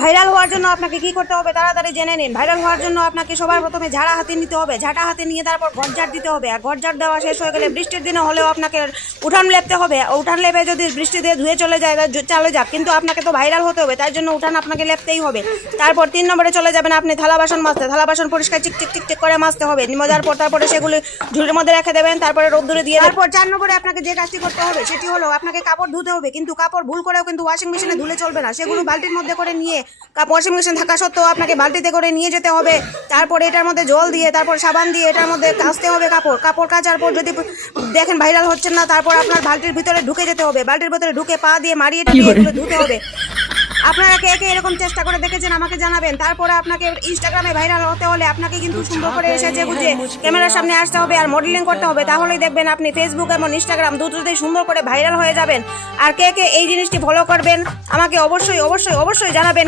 Viral হওয়ার জন্য আপনাকে কি করতে হবে তাড়াতাড়ি জেনে নিন। ভাইরাল হওয়ার জন্য আপনাকে সবার প্রথমে ঝাড়া হাতে নিতে হবে। ঝাঁটা হাতে নিয়ে তারপর ঘরঝাড় দিতে হবে। আর ঘরঝাড় দেওয়া শেষ হয়ে গেলে বৃষ্টির দিনে হলেও আপনাকে উঠান লেপতে হবে। উঠান লেপে যদি বৃষ্টি দিয়ে ধুয়ে চলে যায় চলে যাক, কিন্তু আপনাকে তো ভাইরাল হতে হবে, তাই জন্য উঠান আপনাকে লেপতেই হবে। তারপর 3 নম্বরে চলে যাবেন আপনি থালা বাসন মাজতে। থালা বাসন পরিষ্কার চিক করে মাজতে হবে। মজার পর তারপরে সেগুলি ঝুড়ির মধ্যে রেখে দেবেন। তারপরে রোদ্দুরে দিয়ে তারপর 4 নম্বরে আপনাকে যে কাজটি করতে হবে সেটি হলো আপনাকে কাপড় ধুতে হবে। কিন্তু কাপড় ভুল করেও কিন্তু ওয়াশিং মেশিনে ধুলে চলবে না। সেগুলো বালতির মধ্যে করে নিয়ে ওয়াশিং মেশিন থাকা সত্ত্বেও আপনাকে বালতিতে করে নিয়ে যেতে হবে। তারপর এটার মধ্যে জল দিয়ে তারপর সাবান দিয়ে এটার মধ্যে কাচতে হবে। কাপড় কাচার পর যদি দেখেন ভাইরাল হচ্ছেন না, তারপর আপনার বালতির ভিতরে ঢুকে যেতে হবে। বালতির ভিতরে ঢুকে পা দিয়ে মারিয়ে এগুলো ধুতে হবে। আপনারা কে কে এরকম চেষ্টা করে দেখেছেন আমাকে জানাবেন। তারপরে আপনাকে ইনস্টাগ্রামে ভাইরাল হতে হলে আপনাকে কিন্তু সুন্দর করে এসে বুঝে ক্যামেরার সামনে আসতে হবে আর মডেলিং করতে হবে। তাহলেই দেখবেন আপনি ফেসবুক এবং ইনস্টাগ্রাম দুটোতেই সুন্দর করে ভাইরাল হয়ে যাবেন। আর কে কে এই জিনিসটি ফলো করবেন আমাকে অবশ্যই জানাবেন।